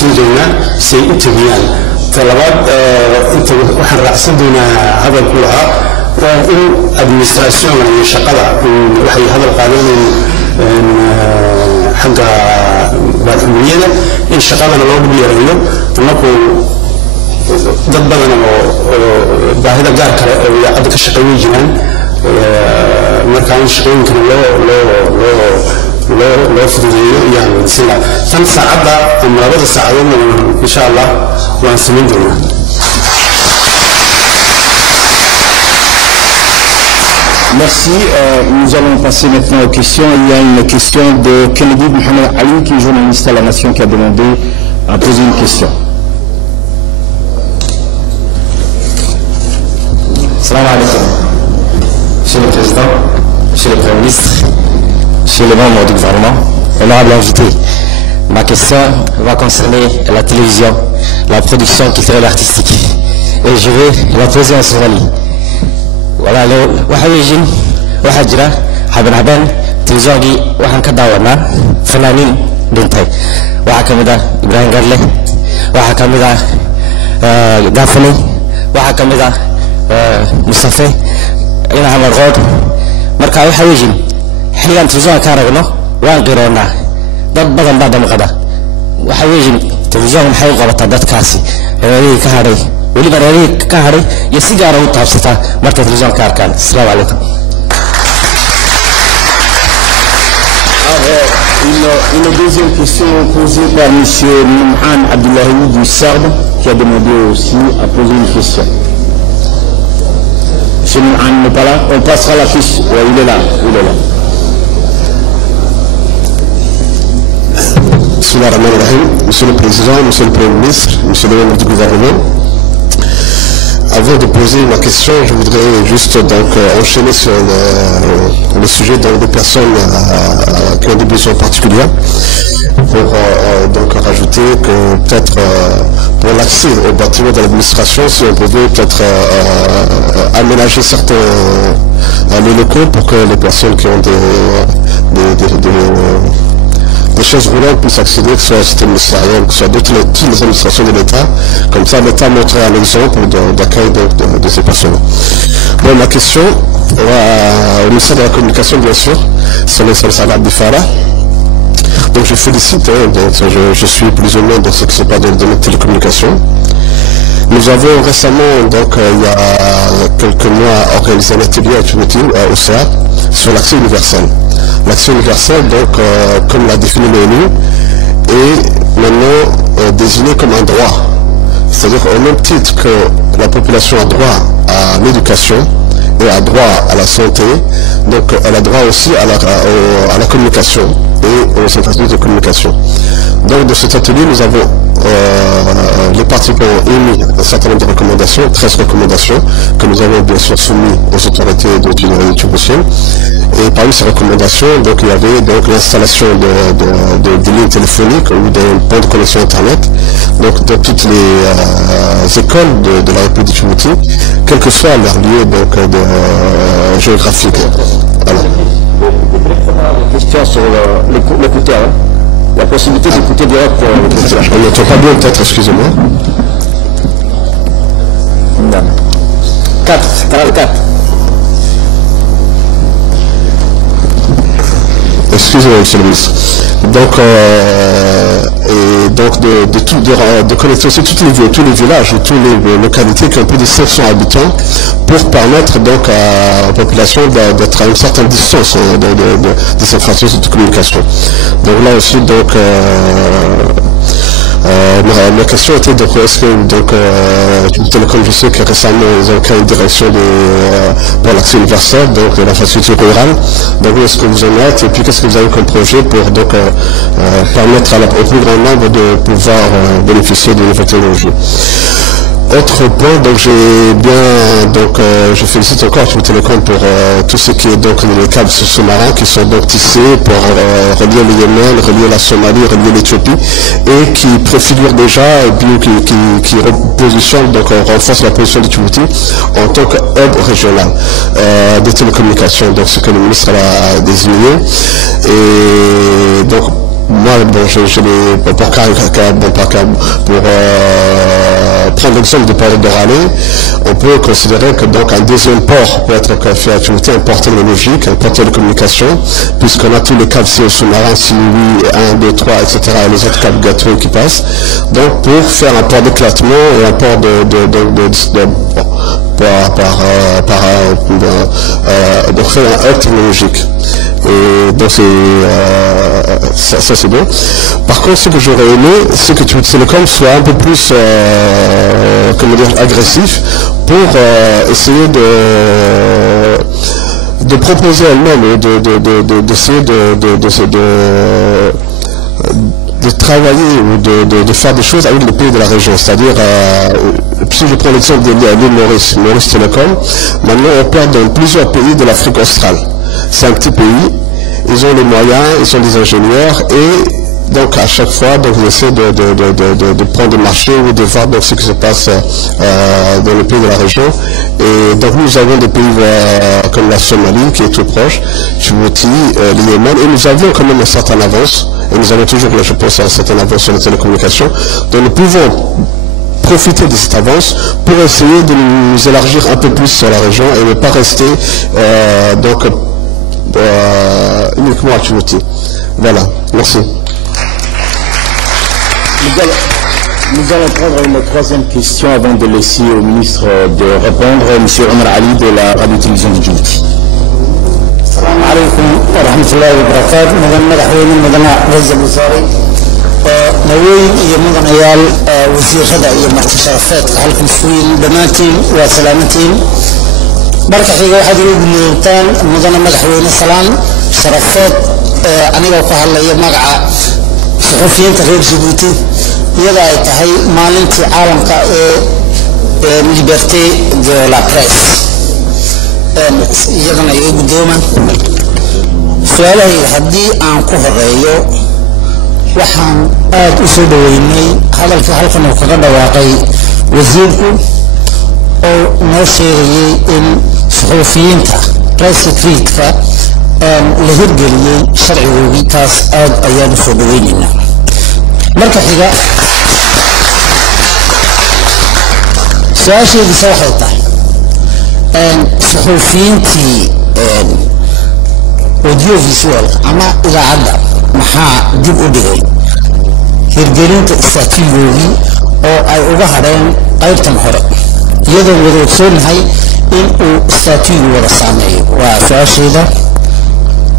siin doonaa si ay u tabiyaan talabaad inta waxaan raacsan doonaa hadalku lahaa waa in administration iyo shaqada waxay hadal qaadanayeen xagga baadhimiyada in shaqadana loo dhib yareeyo annagu dad badan oo baahida gaar kale oo idaacadda ka shaqeeya jiraan markaa in shaqooyinkana loo fududeeyo iyaan sila tan saacadda ama labada saacadoodna insha allah waan samayn doonaa. Merci. Nous allons passer maintenant aux questions. Il y a une question de Kennedy Mohamed Ali, qui est journaliste à La Nation, qui a demandé à poser une question. Salam alaikum. Monsieur le Président, Monsieur le Premier ministre, Monsieur les membres du gouvernement, honorable invité. Ma question va concerner la télévision, la production culturelle et artistique. Et je vais la poser en Somalie. Voilà, waxaan waxa jira habeen televisionki waxaan ka daawanaa fanaaniin dhintay waxa kamid ah Ibrahim Garle waxa kamid ah Gafani waxa kamid ah Mustafa ina Ahmed Qood marka waxa weeyeen xilligan televisionka ka aragno waan qiroonaa dad badan baa damqada waxa weeyeen television maxay u qabataa dadkaasi reerihii ka hadhay waliba reerihii ka hadhay iyo si gaar ah u taabsata marka television ka arkaan. Assalamu alaykum. Une deuxième question posée par M. Mohamed Abdullahi du Sarb, qui a demandé aussi à poser une question. M. Mohamed n'est pas là, on passera la question. Ouais, il est là, il est là. Monsieur le Président, Monsieur le Premier ministre, Monsieur le membre du gouvernement, avant de poser ma question, je voudrais juste donc enchaîner sur le sujet des personnes qui ont des besoins particuliers pour donc rajouter que peut-être pour l'accès au bâtiment de l'administration, si on pouvait peut-être aménager certains les locaux pour que les personnes qui ont des chaises roulantes puissent accéder, que ce soit au système ministériel, que ce soit toutes les administrations de l'État. Comme ça, l'État montrerait un exemple d'accueil de ces personnes. Bon, ma question au ministère de la Communication, bien sûr, c'est le Salah Bifara. Donc je félicite, je suis plus ou moins dans ce qui se passe dans le domaine de télécommunications. Nous avons récemment, donc il y a quelques mois, organisé un atelier au CA sur l'accès universel. L'accès universel, donc, comme l'a défini l'ONU, est maintenant désigné comme un droit. C'est-à-dire au même titre que la population a droit à l'éducation et a droit à la santé, donc elle a droit aussi à la communication et aux infrastructures de communication. Donc de cet atelier, nous avons les participants ont émis un certain nombre de recommandations, 13 recommandations, que nous avons bien sûr soumis aux autorités de djiboutiennes. Et parmi ces recommandations, donc, il y avait donc l'installation de lignes téléphoniques ou d'un point de connexion Internet, donc dans toutes les écoles de la République Djibouti, quel que soit leur lieu donc, géographique. Voilà. Une question sur l'écouteur. La possibilité d'écouter direct. On n'entend pas bien peut-être, excusez-moi. 44. Excusez-moi, monsieur le ministre. Donc, de connecter aussi tous les villages et toutes les localités qui ont plus de 500 habitants pour permettre donc à la population d'être à une certaine distance des infrastructures de communication. Donc là aussi, donc, ma question était donc est-ce que donc Télécom, je sais que récemment ils ont créé une direction pour l'accès universel, donc de l'infrastructure rurale. Donc où est-ce que vous en êtes et puis qu'est-ce que vous avez comme projet pour donc permettre au plus grand nombre de pouvoir bénéficier de nouvelles technologies. Autre point, donc je félicite encore Djibouti Télécom pour tout ce qui est donc les câbles sous-marins qui sont donc tissés pour relier le Yémen, relier la Somalie, relier l'Éthiopie et qui préfigurent déjà et puis qui repositionnent, donc renforcent la position de Djibouti en tant que hub régional des télécommunications, donc ce que le ministre a désigné. Et donc moi, bon, pour prendre l'exemple du port de Raleigh, on peut considérer que donc un deuxième port peut être fait activité, un port technologique, un port télécommunication, puisqu'on a tous les câbles sous-marins, Sinuwi, 1, 2, 3, etc., et les autres câbles gâteaux qui passent. Donc, pour faire un port d'éclatement et un port de faire un hub technologique. Et donc ça c'est bien. Par contre, ce que j'aurais aimé, c'est que Telecom soit un peu plus comment dire, agressif pour essayer de proposer elle-même, d'essayer de travailler ou de faire des choses avec les pays de la région. C'est-à-dire, si je prends l'exemple de l'île Maurice Telecom, maintenant on opère dans plusieurs pays de l'Afrique australe. C'est un petit pays, ils ont les moyens, ils ont des ingénieurs et donc à chaque fois, donc ils essaient de prendre des marchés ou de voir donc ce qui se passe dans les pays de la région. Et donc nous avons des pays comme la Somalie qui est tout proche, Djibouti, le Yémen, et nous avions quand même une certaine avance, et nous avons toujours, je pense, une certaine avance sur les télécommunications. Donc nous pouvons profiter de cette avance pour essayer de nous élargir un peu plus sur la région et ne pas rester uniquement à Djibouti. Voilà, merci. Nous allons prendre une troisième question avant de laisser au ministre de répondre, M. Omar Ali de la radio-télévision de Djibouti. Assalamu alaikum wa rahmatullahi wa barakatuh. Madame Madaxweyne, Madame Raïs al-Wazari, Naweyn iyo mudanayaal wasiirada iyo marti sharafeedka halkan suuyin dhammaantiin waa salaamantiin. Marka xiga waxaad igu guddoontaan mudane madaxweyne salaan sharafeed anigoo ku hadlaya magaca suxufiyiinta reer Djibouti iyada ay tahay maalintii caalamka ee liberté de la presse iyadana igu guddooman. Su'aalahayga haddii aan ku horeeyo waxaan aad u soo dhaweynay hadalkii halkan uu kaga dhawaaqay wasiirku oo noo sheegayay in suxufiyiinta press secretary-ka la hirgeliyey sharcigoodii taas aad ayaan u soo dhaweynaynaa. marka xiga su-aasheediisa waxay tahay suxufiyiintii audiovisual ama idaacadda maxaa dib u dhigay hirgelinta istaatiigoodii oo ay uga hadheen qaybtan hore iyadoo wada ogsoonahay in uu istaatiigu wada saameeyo. waa su-aasheeda.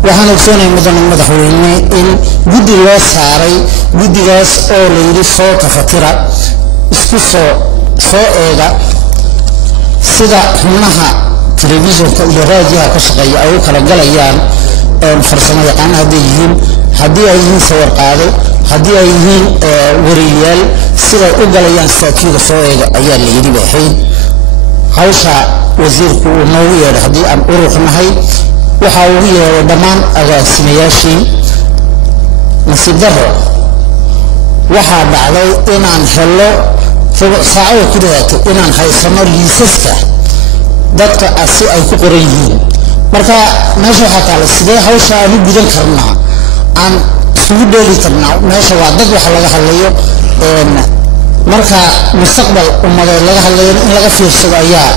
waxaan ogsoonahay mudane madaxweyne in guddi loo saaray, guddigaas oo la yidhi soo tafatira isku soo eega sida xubnaha telefishinka iyo raadiyaha ka shaqeeya ay u kala galayaan farsamo yaqaan haddii ay yihiin sawir qaado, haddii ay yihiin wariyaal, siday u galayaan istaatiiga soo eega ayaa la yidhi bay ahayd. hawsha wasiirku uu noogu yeedhay haddii aan ururnahay waxaa ugu yeedhay dhammaan agaasimayaashii. nasiib darro waxaa dhacday inaan helo saacada ku dhawaato inaan haysano liisaska dadka si ay ku qoran yihiin. marka meesha waxaa taala sidee hawsha aan u gudan karnaa, aan isugu dheeli karnaa. meesha waa dad waxa laga hadlayo, marka mustaqbal ummadeed laga hadlayo in laga fiirsado ayaa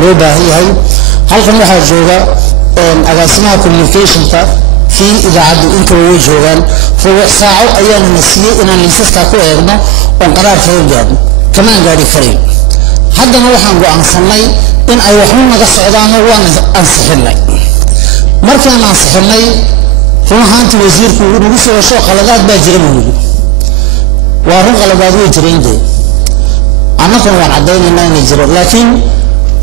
loo baahan yahay. halkan waxaa jooga agaasimaha communicationka kii idaacaddu inkaba way joogaan. rubuc saaco ayaana na siiyey inaan liisaskaa ku eegno oon qaraar kaga gaadhno, kamaan gaadhi karayn. haddana waxaan go'aansanay in ay waxba naga socdaano waan ansixinay. markaan ansixinay run ahaantii wasiirku nagu soo hesho qaladaad baa jira buu yidhi. waa run qaladaad way jireen dee, annaguna waan caddaynaynaa inay jiro, laakiin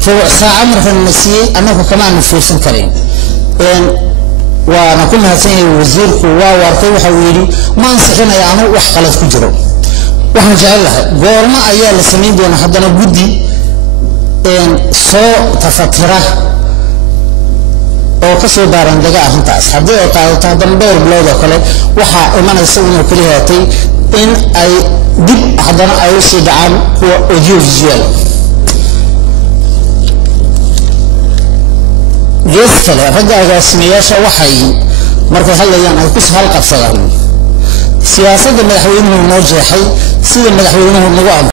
rubuc saaco markaan na siiyey annagu kamaanu fiirsan karayn. waana ku mahadsan yahay wasiirku, waa waartay waxa uu yidhi ma ansixinaya anu wax qalad ku jiro. waxaan jecel lahay goorma ayaa la samayn doonaa haddana guddi soo tafatira oo ka soo baarandega arrintaas. haddii ay qaadato haddana dhowr bilood oo kale waxaa imanaysa inuu kala yaatay in ay dib haddana ay u sii dhacaan kuwa audiovisual. gees kale ragga agaasimayaasha waxay markay hadlayaan ay ku halqabsadaan siyaasadda madaxweynuhu noo jeexay sida madaxweynuhu nagu